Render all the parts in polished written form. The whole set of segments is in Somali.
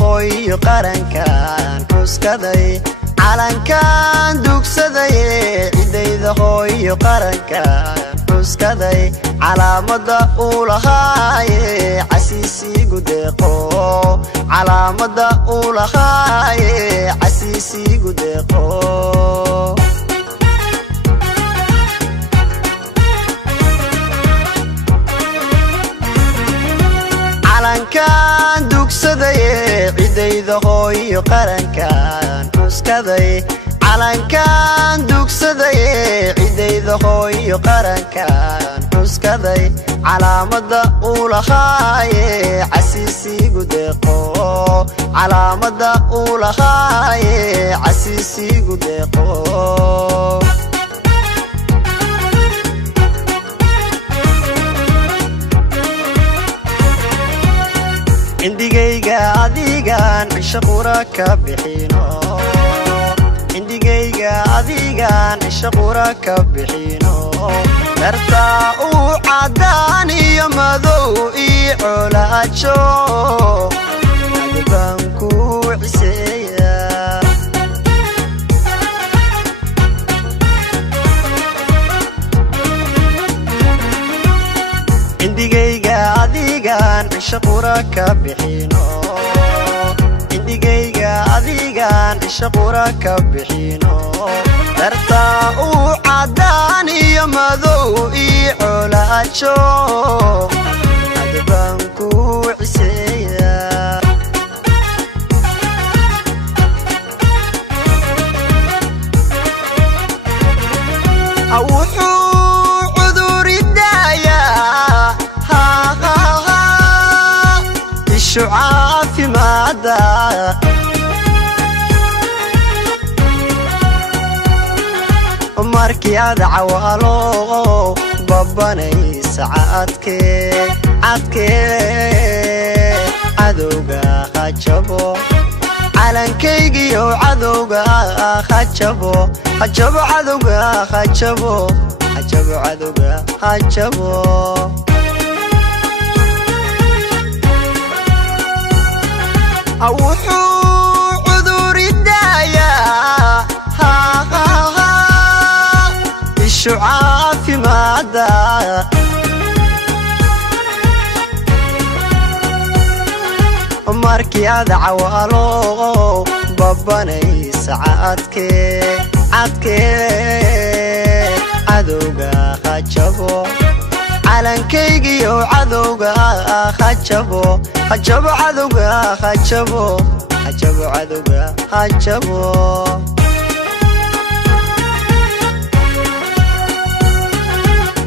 hooyo qarankan xuskaday calankan dugsaday cidayda hooyo qarankan xuskaday calaamada uu lahaaye casiisigu deeqo calaamada uu lahaaye casiisigu deeqo calankan dugsaday cidayda hooyo qarankan xuskaday calankan dugsaday cidayda hooyo qarankan xuskaday calaamada uu lahaaye casiisigu deeqo calaamada uu lahaaye casiisigu deeqo indigayga adigan cisho qura ka bixino indigayga adigan cisho qura ka bixino dartaa uu cadaan iyo madow ii colaajo adibaan ku ciseeya indigayga adigan cisho qura ka bixino indigayga adigan cisho qura ka bixino dartaa uu cadaan iyo madow ii colaajo adibaan ku ciseeya شعافي ماذا markii aad cawaalo babanay saacadkee cadowga hajabo calankaygiyo cadowga hajabo cadowga hajabo cadowga hajabo wuxuu cuduridayaa ishu caafimaada markii aad cawaalo babanay saacadkee cadowga hajabo calankaygiyo cadowga hajabo cadowga hajabo cadowga hajabo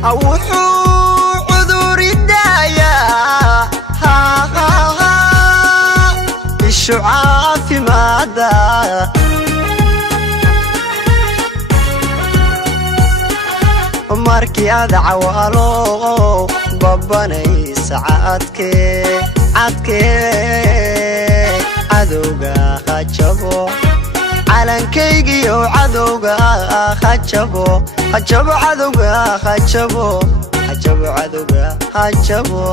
wuxuu cuduridayaa ishu caafimaada markii aad cawaalo babanay saacadkee cadowga hajabo calankaygiyo cadowga hajabo cadowga hajabo cadowga hajabo